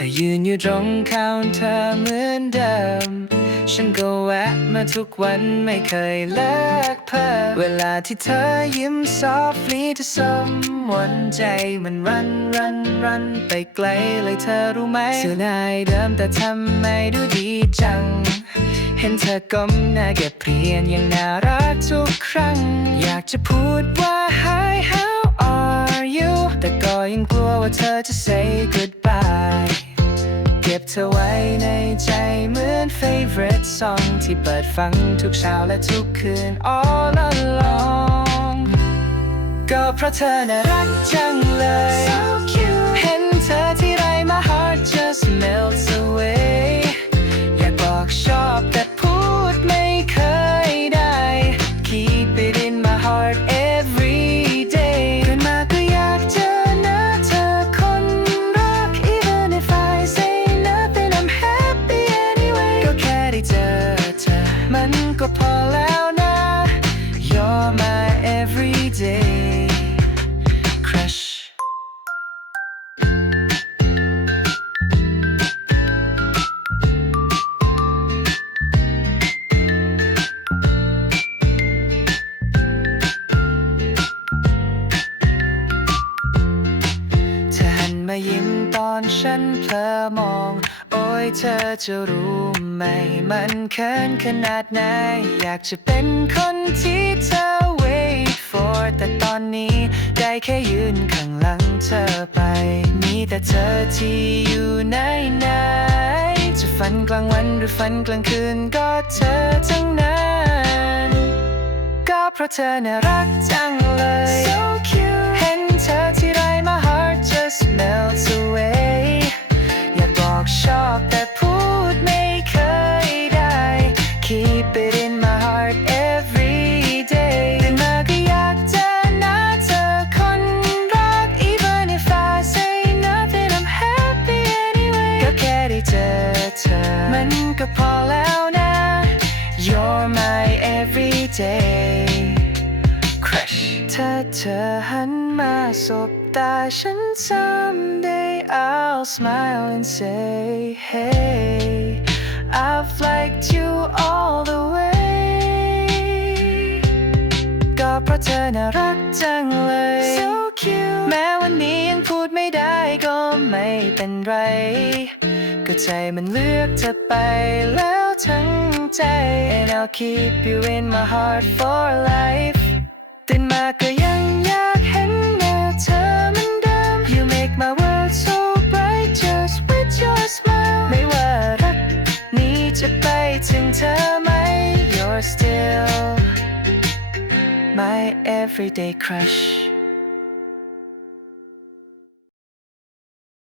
ธอยืนอยู่ตรงเคาน์เตอร์เหมือนเดิม ฉันก็แวะมาทุกวันไม่เคยเลิกเพ้อเวลาที่เธอยิ้มซอฟลีจะสมวนใจมันรันรันรันไปไกลเลยเธอรู้ไหมเสื้อนายเดิมแต่ทำไมดูดีจัง เห็นเธอก้มหน้าเก็บเพียนยังน่ารักทุกครั้ง อยากจะพูดว่า เธอไว้ในใจเหมือน favorite song ที่เปิดฟังทุกเช้าและทุกคืน all along ก็เพราะเธอน่ารักจังเลย so cute crush เธอหันมายิ้มตอนฉันเพลอมอง โอ้ยเธอจะรู้ไหม มันเขินขนาดไหน อยากจะเป็นคนที่เธอ แต่ตอนนี้ได้แค่ยืนข้างหลังเธอไป มีแต่เธอที่อยู่ไหนไหนจะฝันกลางวันหรือฝันกลางคืนก็เธอทั้งนั้น ก็เพราะเธอน่ารักจังเลย so cute เจอเธอ มันก็พอแล้วนะ You're my everyday crush ถ้าเธอหันมาสบตาฉัน someday I'll smile and say hey I've liked you all the way ก็เพราะเธอน่ารักจังเลย so cute แม้วันนี้ยังพูดไม่ได้ก็ไม่เป็นไร ก็ใจมันเลือกเธอไปแล้วทั้งใจ and I'll keep you in my heart for life ตื่นมาก็ยังอยากเห็นหน้าเธอเหมือนเดิม You make my world so bright just with your smile ไม่ว่ารักนี้จะไปถึงเธอไหม You're still my everyday crush